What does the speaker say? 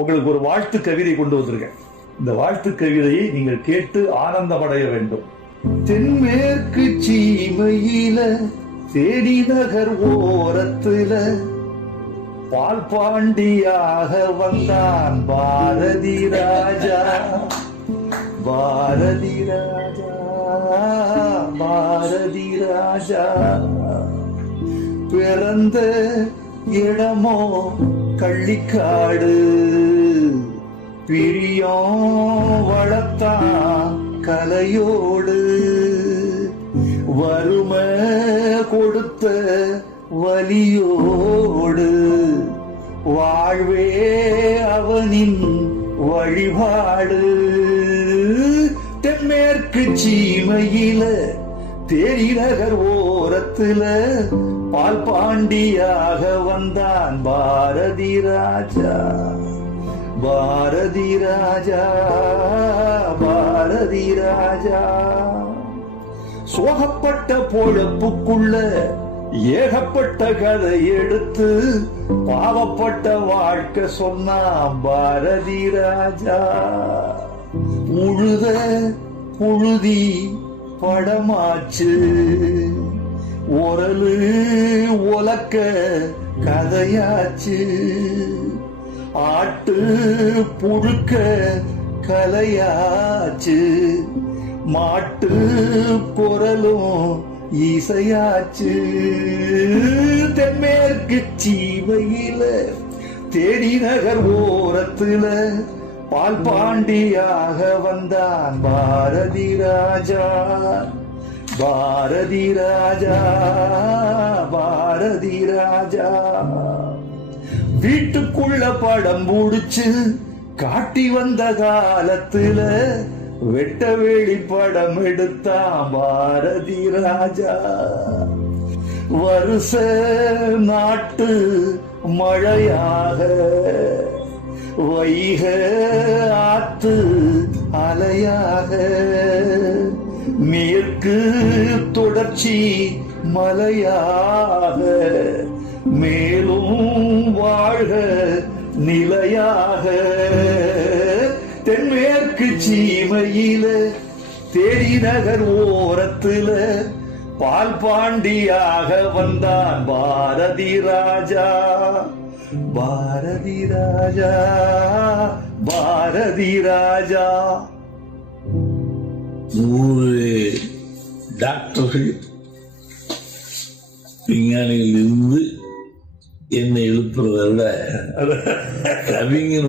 உங்களுக்கு ஒரு வாழ்த்து கவிதை கொண்டு வந்திருக்கேன். இந்த வாழ்த்து கவிதையை நீங்கள் கேட்டு ஆனந்தமடைய வேண்டும். தென்மேற்கு சீமையில தேனி நகர் ஓரத்துல பால் பாண்டியாக வந்தான் பாரதி ராஜா. பாரதி ராஜா, பாரதி ராஜா. பிறந்த இடமோ கள்ளிக்காடு, பிரியம் வளர்த்தான் கலையோடு. வறுமை கொடுத்த வலியோடு வாழ்வே அவனின் வழிபாடு. தென்மேற்கு சீமையில தேனி நகர் ஓரத்துல பால் பாண்டியாக வந்தான் பாரதி ராஜா. பாரதி ராஜா, பாரதி ராஜா. சோகப்பட்ட பொழப்புக்குள்ள ஏகப்பட்ட கதை எடுத்து பாவப்பட்ட வாழ்க்கை சொன்னான் பாரதி ராஜா. உழுத புழுதி படமாச்சு, ஒரலு ஒலக்க கதையாச்சு. ஆட்டு புழுக்க கலையாச்சு, மாட்டு குரலும் இசையாச்சு. தென்மேற்கு சீமையில தேனி நகர் ஓரத்துல பால் பாண்டியாக வந்தான் பாரதி ராஜா. பாரதி ராஜா, பாரதி ராஜா. வீட்டுக்குள்ள படம் முடிச்சு காட்டி வந்த காலத்துல வெட்ட வெளி படம் எடுத்தான் பாரதி ராஜா. வருஷ நாட்டு மழையாக வைக ஆத்து அலையாக மேற்கு தொடர்ச்சி மலையாக மேலும் வாழ்க நிலையாக. தென்மேற்கு சீமையில தேனி நகர் ஓரத்துல பால் பாண்டியாக வந்தான் பாரதி ராஜா. பாரதி ராஜா, பாரதி ராஜா. 100 டாக்டர்கள் விஞ்ஞானிகள் இருந்து என்னை எழுப்புறத விட கவிஞர்